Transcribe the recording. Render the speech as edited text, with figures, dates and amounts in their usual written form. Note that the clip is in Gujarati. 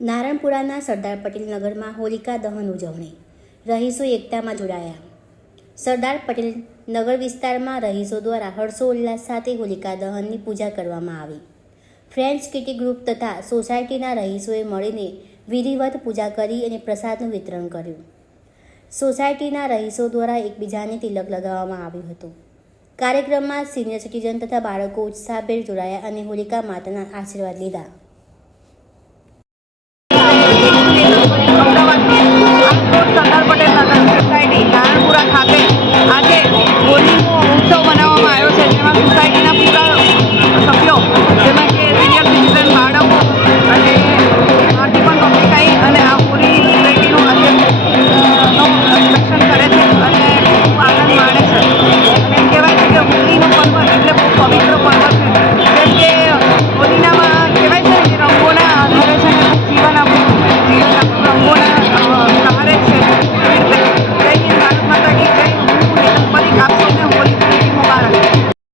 નારણપુરાના સરદાર પટેલ નગરમાં હોલિકા દહન ઉજવણી. રહીશો એકતામાં જોડાયા. સરદાર પટેલ નગર વિસ્તારમાં રહીશો દ્વારા હર્ષોલ્લાસ સાથે હોલિકા દહનની પૂજા કરવામાં આવી. ફ્રેન્ડ્સ કિટી ગ્રુપ તથા સોસાયટીના રહીશોએ મળીને વિધિવત પૂજા કરી અને પ્રસાદનું વિતરણ કર્યું. સોસાયટીના રહીશો દ્વારા એકબીજાને તિલક લગાવવામાં આવ્યું હતું. કાર્યક્રમમાં સિનિયર સિટીઝન તથા બાળકો ઉત્સાહભેર જોડાયા અને હોલિકા માતાના આશીર્વાદ લીધા.